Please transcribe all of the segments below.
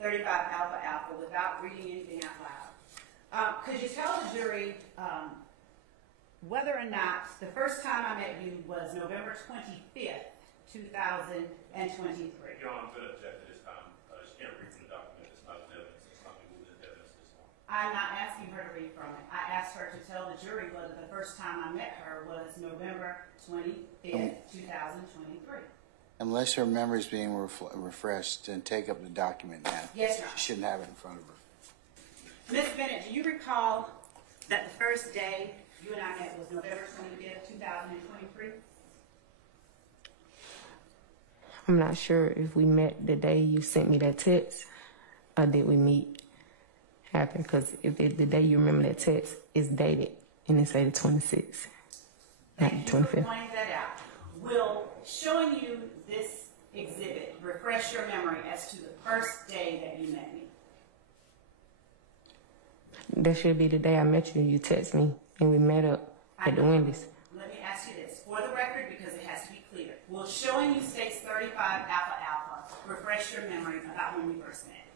35 Alpha Alpha without reading anything out loud. Could you tell the jury whether or not the first time I met you was November 25th, 2023? Your Honor, I'm going to object to this time. She can't read from the document. It's not evidence. It's not moving evidence this time. I'm not asking her to read from it. I asked her to tell the jury whether the first time I met her was November 25th, 2023. Unless her memory is being refreshed, then take up the document now. Yes, Your Honor. She shouldn't have it in front of her. Ms. Bennett, do you recall that the first day you and I met was November 25th, 2023? I'm not sure if we met the day you sent me that text, or did we meet happen? Because if the day you remember that text is dated, and it say the 26th, not the 25th. Thank you for pointing that out. Will showing you this exhibit refresh your memory as to the first day that you met me? That should be the day I met you. You text me, and we met up at the Wendy's. Let me ask you this, for the record, because it has to be clear. Will showing you states 35 Alpha Alpha refresh your memory about when we first met?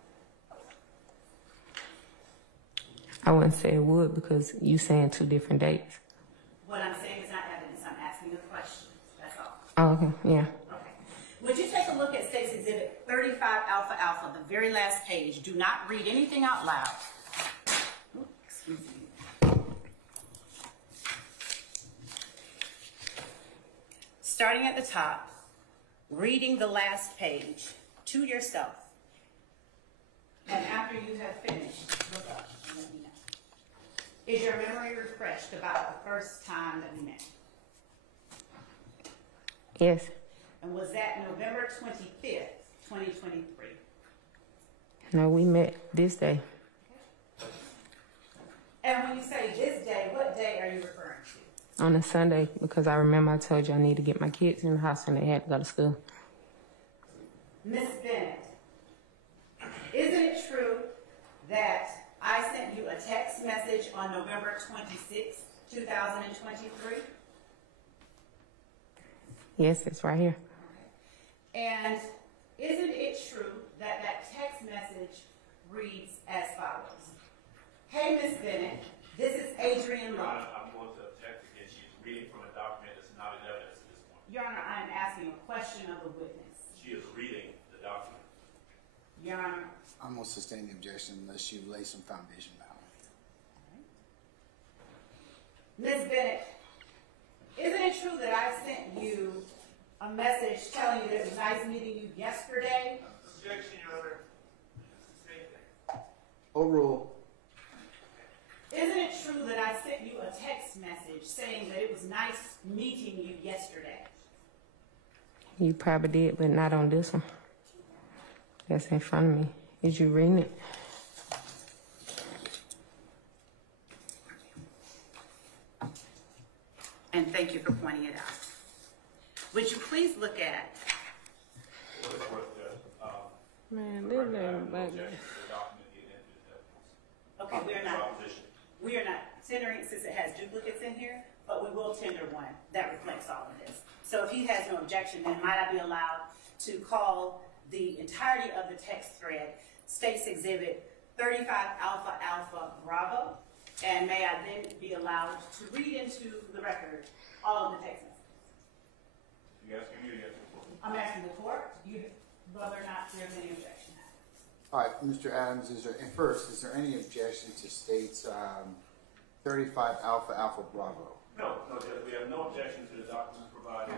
I wouldn't say it would because you saying two different dates. What I'm saying is not evidence. I'm asking a question. That's all. Oh, okay, yeah. Okay. Would you take a look at State's Exhibit 35 Alpha Alpha, the very last page? Do not read anything out loud. Oops, excuse me. Starting at the top, reading the last page to yourself. And after you have finished, look up and let me know. Is your memory refreshed about the first time that we met? Yes. And was that November 25th, 2023? No, we met this day. And when you say this day, what day are you referring to? On a Sunday, because I remember I told you I need to get my kids in the house and they had to go to school. Miss Bennett, isn't it true that I sent you a text message on November 26th, 2023? Yes, it's right here. And isn't it true that that text message reads as follows? Hey, Miss Bennett, this is Adriane. Your Honor, I'm going to object again. She's reading from a document that's not in evidence at this point. Your Honor, I'm asking a question of the witness. She is reading the document. Your Honor. I'm going to sustain the objection unless you lay some foundation down. Ms. Bennett, isn't it true that I sent you a message telling you that it was nice meeting you yesterday? Objection, Your Honor. It's the same thing. Overrule. Isn't it true that I sent you a text message saying that it was nice meeting you yesterday? You probably did, but not on this one. That's in front of me. Is you reading it? And thank you for pointing it out. Would you please look at... Man, this ain't like Okay, we are not tendering since it has duplicates in here, but we will tender one that reflects all of this. So if he has no objection, then might I be allowed to call the entirety of the text thread State's Exhibit 35 Alpha Alpha Bravo, and may I then be allowed to read into the record all of the text messages? You asking me or you asking the court? I'm asking the court, whether or not there's any objection. All right, Mr. Adams, is there any objection to State's 35 Alpha Alpha Bravo? No, Judge. We have no objection to the documents provided,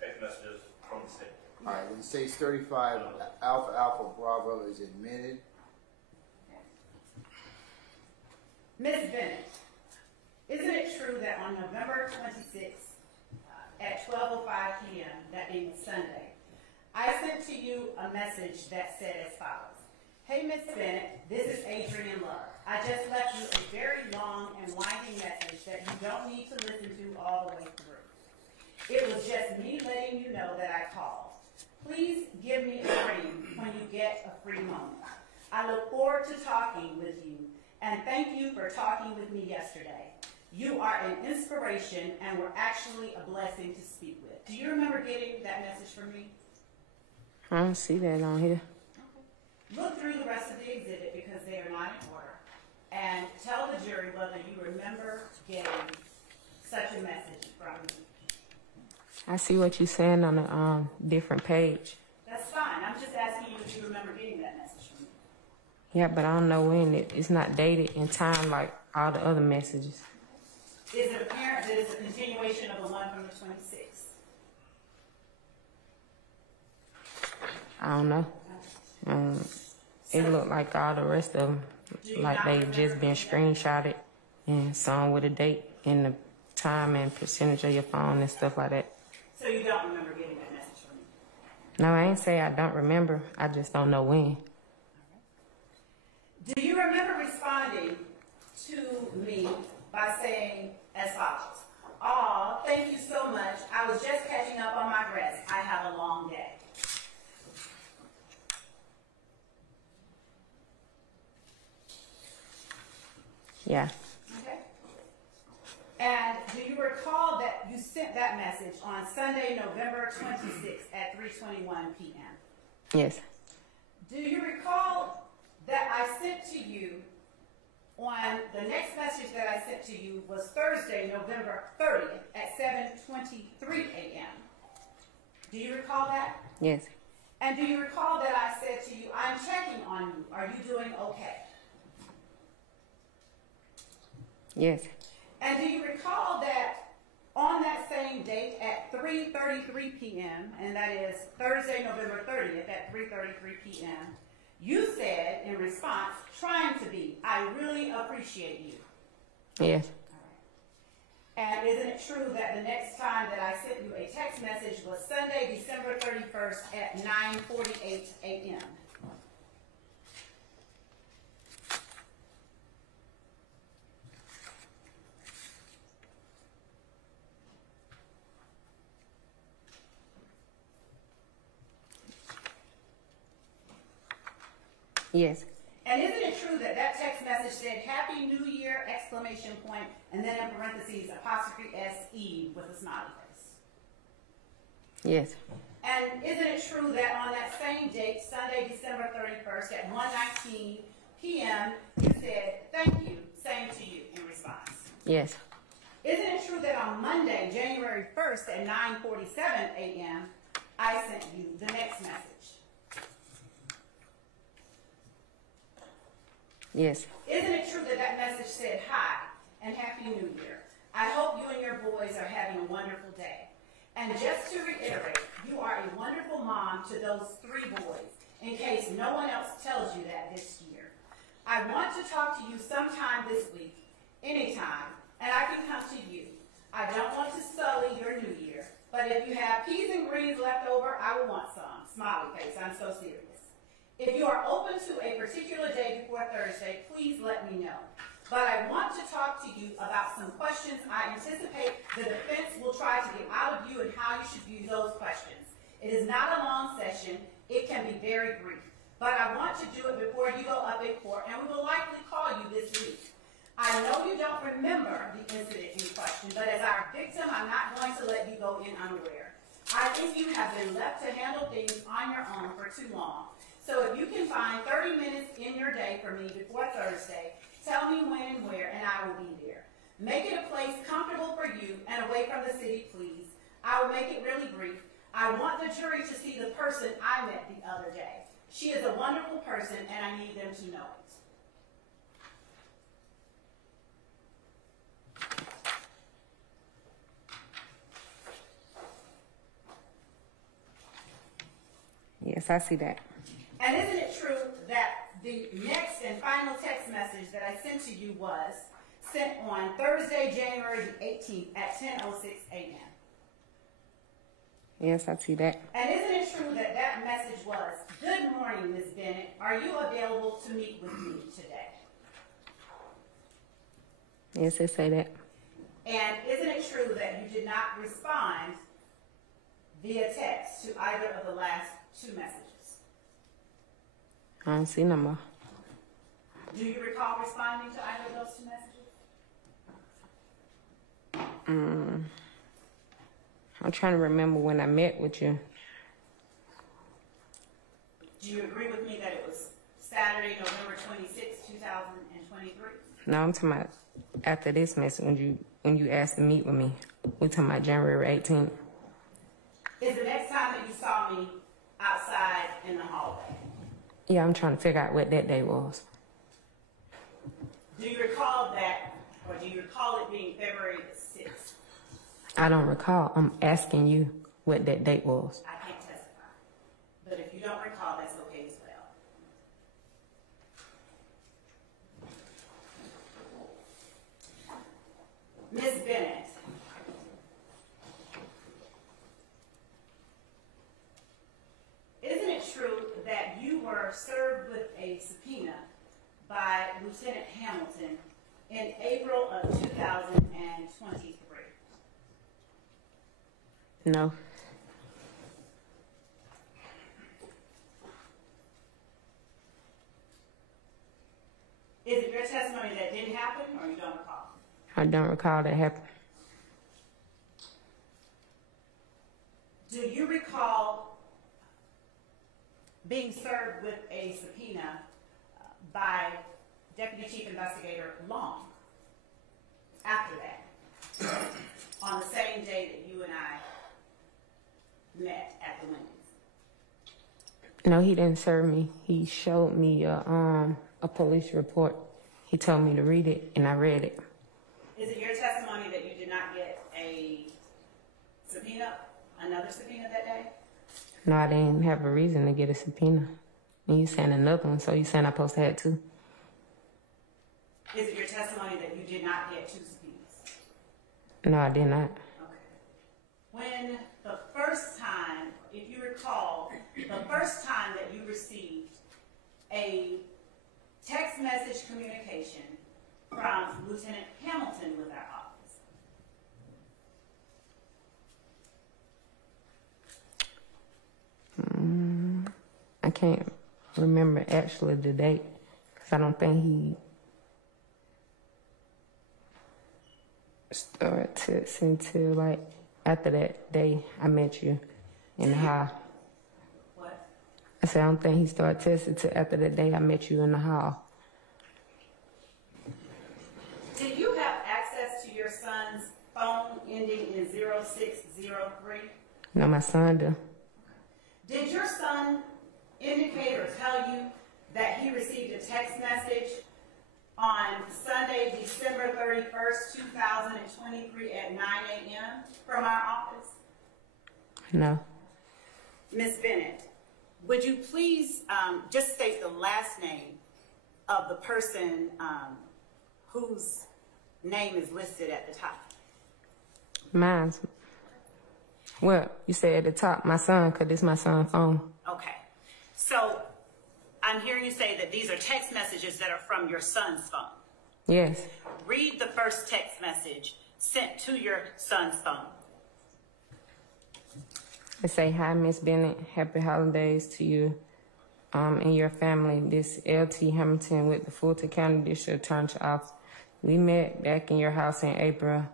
text messages from the state. All right, when State's 35 Alpha Alpha Bravo is admitted. Ms. Bennett, isn't it true that on November 26th at 12:05 p.m., that being Sunday, I sent to you a message that said as follows: Hey, Ms. Bennett, this is Adriane Love. I just left you a very long and winding message that you don't need to listen to all the way through. It was just me letting you know that I called. Please give me a ring when you get a free moment. I look forward to talking with you, and thank you for talking with me yesterday. You are an inspiration and were actually a blessing to speak with. Do you remember getting that message from me? I don't see that on here. look through the rest of the exhibit because they are not in order, and tell the jury whether you remember getting such a message from me. I see what you're saying on a different page. That's fine. I'm just asking you if you remember getting that message from me. Yeah, but I don't know when. It's not dated in time like all the other messages. Is it apparent that it's a continuation of the one from the 26th? I don't know. It looked like all the rest of them, like they just been screenshotted and some with a date and the time and percentage of your phone and stuff like that. So you don't remember getting that message from me? No, I ain't say I don't remember. I just don't know when. Do you remember responding to me by saying as follows? "Aw, thank you so much. I was just catching up on my rest. I have a long day." Yeah. Okay. And do you recall that you sent that message on Sunday, November 26th at 3:21 p.m.? Yes. Do you recall that I sent to you on the next message that I sent to you was Thursday, November 30th at 7:23 a.m.? Do you recall that? Yes. And do you recall that I said to you, "I'm checking on you. Are you doing okay?" Yes. And do you recall that on that same date at 3:33 p.m., and that is Thursday, November 30th at 3:33 p.m., you said in response, "Trying to be, I really appreciate you." Yes. And isn't it true that the next time that I sent you a text message was Sunday, December 31st at 9:48 a.m.? Yes. And isn't it true that that text message said "Happy New Year!" exclamation point, and then in parentheses apostrophe S-E with a smiley face? Yes. And isn't it true that on that same date, Sunday, December 31st at 1:19 p.m., you said "Thank you, same to you" in response? Yes. Isn't it true that on Monday, January 1st at 9:47 a.m., I sent you the next message? Yes. Isn't it true that that message said "Hi" and "Happy New Year"? I hope you and your boys are having a wonderful day. And just to reiterate, you are a wonderful mom to those 3 boys, in case no one else tells you that this year. I want to talk to you sometime this week, anytime, and I can come to you. I don't want to sully your new year, but if you have peas and greens left over, I will want some. Smiley face, I'm so serious. If you are open to a particular day before Thursday, please let me know. But I want to talk to you about some questions I anticipate the defense will try to get out of you and how you should view those questions. It is not a long session. It can be very brief. But I want to do it before you go up in court, and we will likely call you this week. I know you don't remember the incident in question, but as our victim, I'm not going to let you go in unaware. I think you have been left to handle things on your own for too long. So if you can find 30 minutes in your day for me before Thursday, tell me when and where, and I will be there. Make it a place comfortable for you and away from the city, please. I will make it really brief. I want the jury to see the person I met the other day. She is a wonderful person, and I need them to know it. Yes, I see that. And isn't it true that the next and final text message that I sent to you was sent on Thursday, January the 18th at 10:06 a.m.? Yes, I see that. And isn't it true that that message was, "Good morning, Ms. Bennett. Are you available to meet with me today?" Yes, I say that. And isn't it true that you did not respond via text to either of the last 2 messages? I don't see no more. Do you recall responding to either of those 2 messages? I'm trying to remember when I met with you. Do you agree with me that it was Saturday, November 26, 2023. No, I'm talking about after this message when you asked to meet with me. We talking about January 18th. Is the next time that you saw me outside in the hallway? Yeah, I'm trying to figure out what that day was. Do you recall that, or do you recall it being February the 6th? I don't recall. I'm asking you what that date was. I can't testify. But if you don't recall, that's okay as well. Ms. Bennett, isn't it true that you were served with a subpoena by Lieutenant Hamilton in April of 2023? No. Is it your testimony that didn't happen, or you don't recall? I don't recall that happened. Do you recall being served with a subpoena by Deputy Chief Investigator Long after that, on the same day that you and I met at the Wendy's? No, he didn't serve me. He showed me a police report. He told me to read it, and I read it. Is it your testimony that you did not get a subpoena, another subpoena that day? No, I didn't have a reason to get a subpoena. And you saying another one, so you saying I supposed to have two? Is it your testimony that you did not get two subpoenas? No, I did not. Okay. When the first time, if you recall, the first time that you received a text message communication from Lieutenant Hamilton with our office? I can't remember actually the date, because I don't think he started texting until like after that day I met you in the hall. What? I said I don't think he started texting until after that day I met you in the hall. Did you have access to your son's phone ending in 0603? No, my son do. Did your son indicate or tell you that he received a text message on Sunday, December 31st, 2023 at 9 a.m. from our office? No. Ms. Bennett, would you please just state the last name of the person whose name is listed at the top? Mine's. Well, you said at the top, my son, because this is my son's phone. Okay. So I'm hearing you say that these are text messages that are from your son's phone. Yes. Read the first text message sent to your son's phone. It say, "Hi, Miss Bennett. Happy holidays to you and your family. This L.T. Hamilton with the Fulton County District Attorney's Office. We met back in your house in April.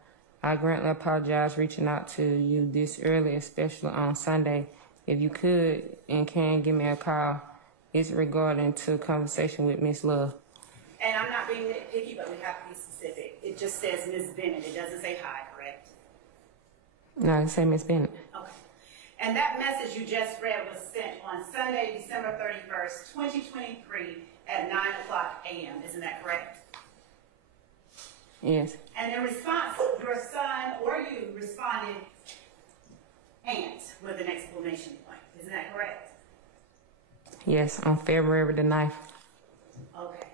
I greatly apologize reaching out to you this early, especially on Sunday. If you could and can give me a call, it's regarding to conversation with Miss Love." And I'm not being nitpicky, but we have to be specific. It just says Ms. Bennett. It doesn't say hi, correct? No, it say Miss Bennett. Okay. And that message you just read was sent on Sunday, December 31st, 2023 at 9 o'clock a.m. Isn't that correct? Yes. And in response, your son or you responded, "Aunt," with an exclamation point. Isn't that correct? Yes, on February the 9th. Okay.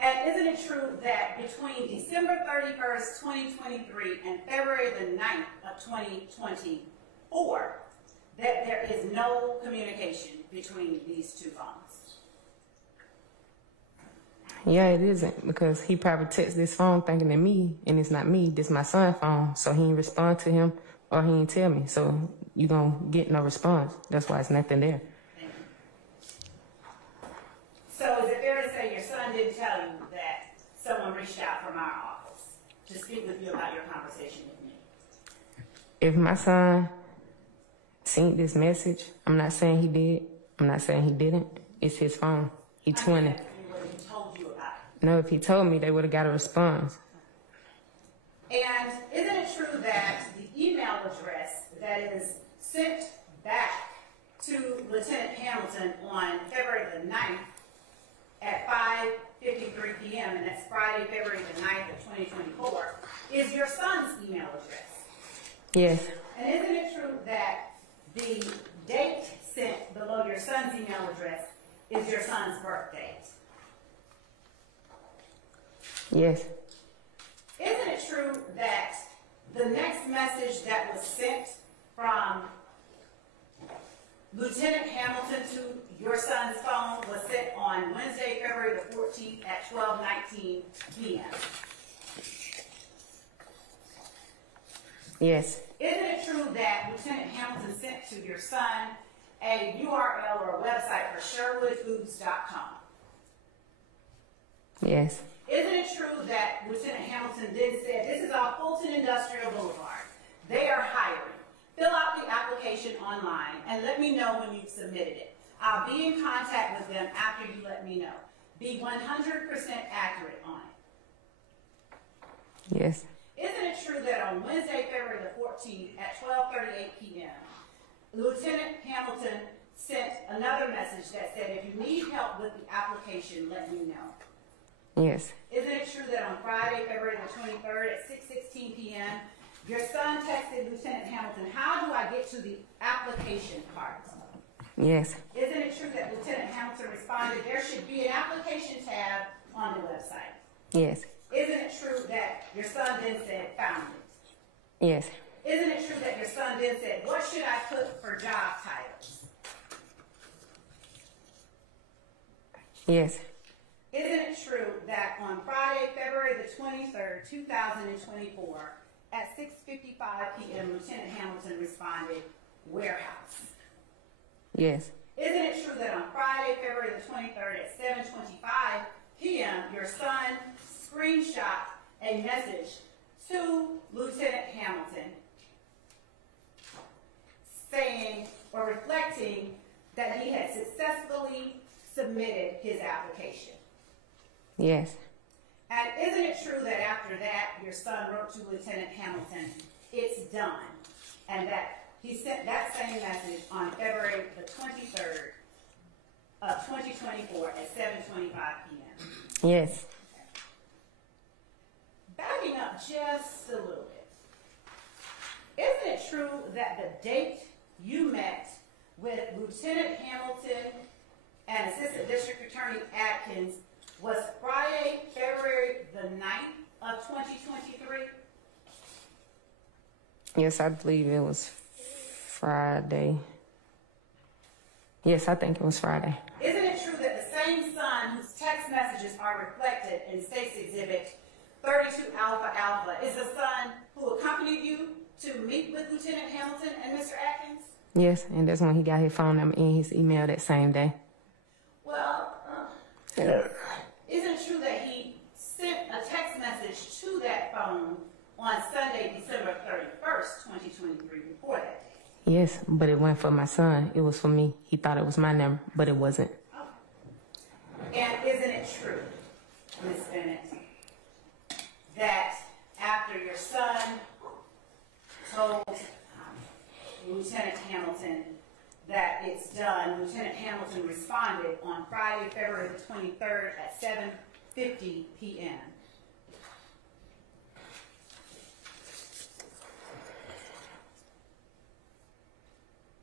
And isn't it true that between December 31st, 2023 and February the 9th of 2024, that there is no communication between these two phones? Yeah, it isn't, because he probably texted this phone thinking that me, and it's not me, this my son's phone, so he didn't respond to him, or he didn't tell me, so you gonna get no response. That's why it's nothing there. Thank you. So is it fair to say your son didn't tell you that someone reached out from our office to speak with you about your conversation with me? If my son seen this message, I'm not saying he did, I'm not saying he didn't, it's his phone. He 20. I'm asking you what he told you about it. No, if he told me, they would have got a response. And isn't it true that the email address that is sent back to Lieutenant Hamilton on February the 9th at 5:53 p.m., and that's Friday, February the 9th of 2024, is your son's email address? Yes. And isn't it true that the date sent below your son's email address is your son's birth date? Yes. Isn't it true that the next message that was sent from Lieutenant Hamilton to your son's phone was sent on Wednesday, February the 14th at 12:19 p.m.? Yes. Isn't it true that Lieutenant Hamilton sent to your son a URL or a website for SherwoodFoods.com? Yes. Isn't it true that Lieutenant Hamilton then said, this is off Fulton Industrial Boulevard. They are hiring. Fill out the application online and let me know when you've submitted it. I'll be in contact with them after you let me know. Be 100% accurate on it. Yes. Isn't it true that on Wednesday, February the 14th at 12:38 p.m., Lieutenant Hamilton sent another message that said, if you need help with the application, let me know? Yes. Isn't it true that on Friday, February the 23rd at 6:16 p.m., your son texted Lieutenant Hamilton, how do I get to the application part? Yes. Isn't it true that Lieutenant Hamilton responded, there should be an application tab on the website? Yes. Isn't it true that your son then said, found it? Yes. Isn't it true that your son then said, what should I put for job titles? Yes. Isn't it true that on Friday, February the 23rd, 2024, at 6:55 p.m., Lieutenant Hamilton responded, warehouse? Yes. Isn't it true that on Friday, February the 23rd, at 7:25 p.m., your son screenshot a message to Lieutenant Hamilton saying or reflecting that he had successfully submitted his application? Yes. And isn't it true that after that, your son wrote to Lieutenant Hamilton, it's done, and that he sent that same message on February the 23rd of 2024 at 7:25 p.m.? Yes. Backing up just a little bit, isn't it true that the date you met with Lieutenant Hamilton and Assistant District Attorney Atkins was Friday, February the 9th of 2023? Yes, I believe it was Friday. Yes, I think it was Friday. Isn't it true that the same son whose text messages are reflected in State's Exhibit 32 Alpha Alpha is the son who accompanied you to meet with Lieutenant Hamilton and Mr. Atkins? Yes, and that's when he got his phone number and his email that same day. Well, isn't it true that he sent a text message to that phone on Sunday, December 31st, 2023, before that day? Yes, but it wasn't for my son. It was for me. He thought it was my number, but it wasn't. Oh. And isn't it true, Ms. Bennett, that after your son told Lieutenant Hamilton that it's done, Lieutenant Hamilton responded on Friday, February the 23rd at 7:50 p.m.?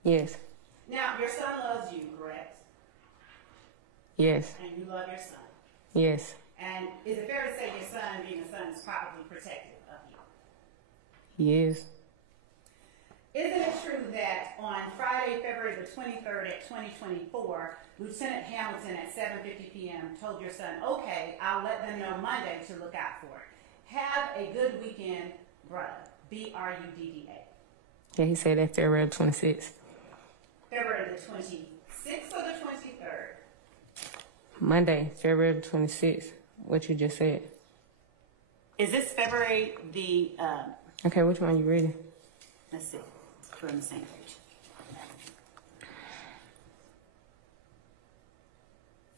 Yes. Now, your son loves you, correct? Yes. And you love your son. Yes. And is it fair to say your son, being a son, is probably protective of you? He is. Isn't it true that on Friday, February the 23rd at 2024, Lieutenant Hamilton at 7:50 p.m. told your son, okay, I'll let them know Monday to look out for it. Have a good weekend, brother. BRUDDA. Yeah, he said that February 26th. February the 26th or the 23rd? Monday, February 26th. What you just said. Is this February the, Okay, which one you reading? let's see, we're on the same page.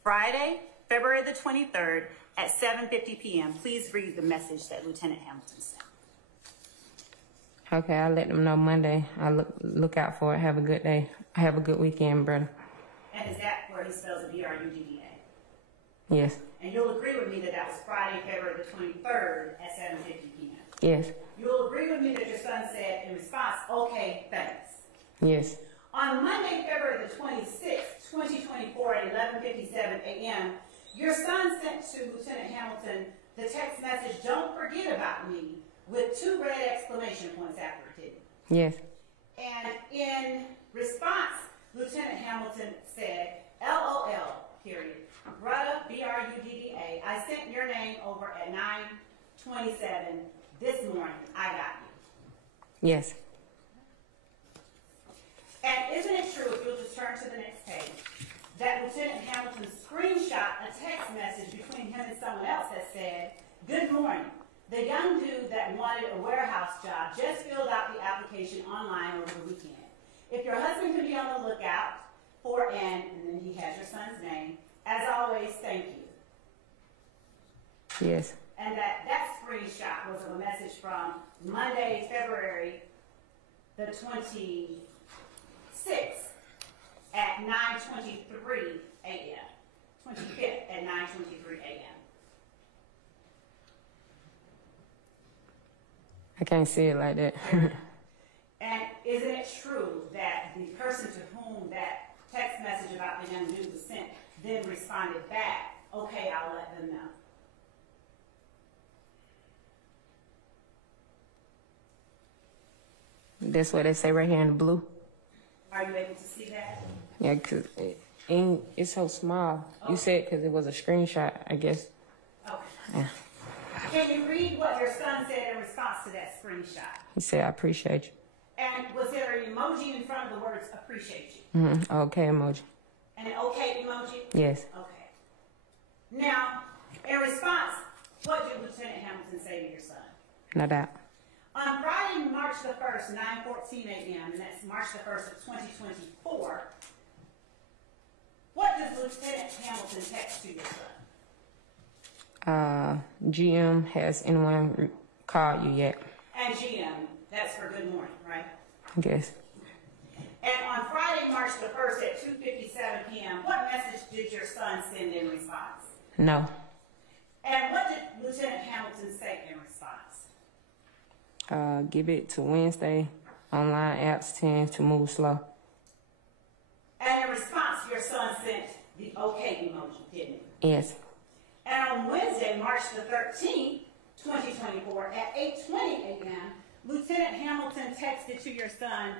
Friday, February the 23rd at 7:50 p.m. Please read the message that Lieutenant Hamilton sent. Okay, I'll let them know Monday. I'll look out for it. Have a good day. Have a good weekend, brother. And is that where he spells it Brudda? Yes. And you'll agree with me that that was Friday, February the 23rd at 7:50 p.m. Yes. You'll agree with me that your son said in response, okay, thanks. Yes. On Monday, February the 26th, 2024 at 11:57 a.m., your son sent to Lieutenant Hamilton the text message, "Don't forget about me," with 2 red exclamation points after it did. Yes. And in response, Lieutenant Hamilton said, LOL, period. Brudda, Brudda, I sent your name over at 9:27 this morning. I got you. Yes. And isn't it true, if you'll just turn to the next page, that Lieutenant Hamilton screenshot a text message between him and someone else that said, "Good morning. The young dude that wanted a warehouse job just filled out the application online over the weekend. If your husband can be on the lookout for and then he has your son's name. As always, thank you." Yes. And that screenshot was a message from Monday, February the 26th at 9:23 a.m. 25th at 9:23 a.m. I can't see it like that. And isn't it true that the person to whom that text message about the young dude was sent then responded back, "Okay, I'll let them know"? That's what they say right here in the blue. Are you able to see that? Yeah, because it's so small. Oh. You said because it was a screenshot, I guess. Okay. Yeah. Can you read what your son said in response to that screenshot? He said, "I appreciate you." And was there an emoji in front of the words "appreciate you"? Okay emoji. And an okay emoji? Yes. Okay. Now, in response, what did Lieutenant Hamilton say to your son? No doubt. On Friday, March the 1st, 9:14 a.m., and that's March the 1st of 2024, what does Lieutenant Hamilton text to your son? GM, has anyone called you yet? And GM, that's for good morning, right? I guess. And on Friday, March the 1st at 2:57 p.m., what message did your son send in response? No. And what did Lieutenant Hamilton say in response? Give it to Wednesday. Online apps tend to move slow. And in response, your son sent the okay emoji, didn't he? Yes. And on Wednesday, March the 13th, 2024, at 8:20 a.m., Lieutenant Hamilton texted to your son,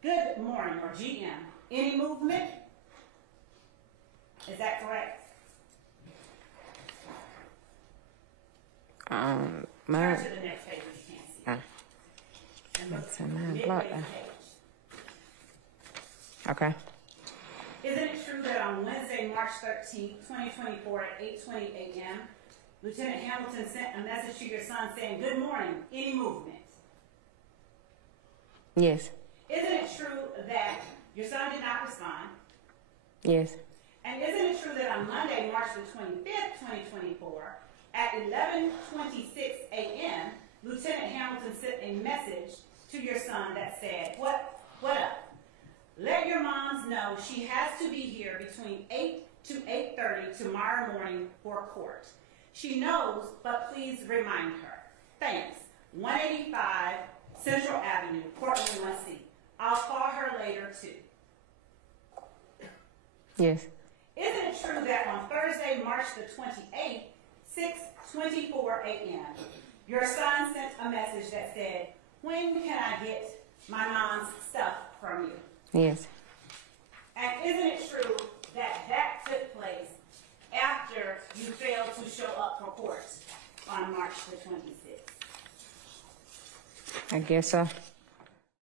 "Good morning," or GM. Any movement? Is that correct? Turn to the next page if you can't see it. And look That's a 9 midway block page. there. Okay. Isn't it true that on Wednesday, March 13th, 2024 at 8:20 a.m., Lieutenant Hamilton sent a message to your son saying, "Good morning, any movement"? Yes. Isn't it true that your son did not respond? Yes. And isn't it true that on Monday, March the 25th, 2024, at 11:26 a.m., Lieutenant Hamilton sent a message to your son that said, what up? Let your moms know she has to be here between 8 to 8:30 tomorrow morning for court. She knows, but please remind her. Thanks. 185 Central Avenue, Portland, USC. I'll call her later too. Yes. Isn't it true that on Thursday, March the 28th, 6:24 a.m., your son sent a message that said, "When can I get my mom's stuff from you?" Yes. And isn't it true that that took place after you failed to show up for court on March the 26th? I guess so.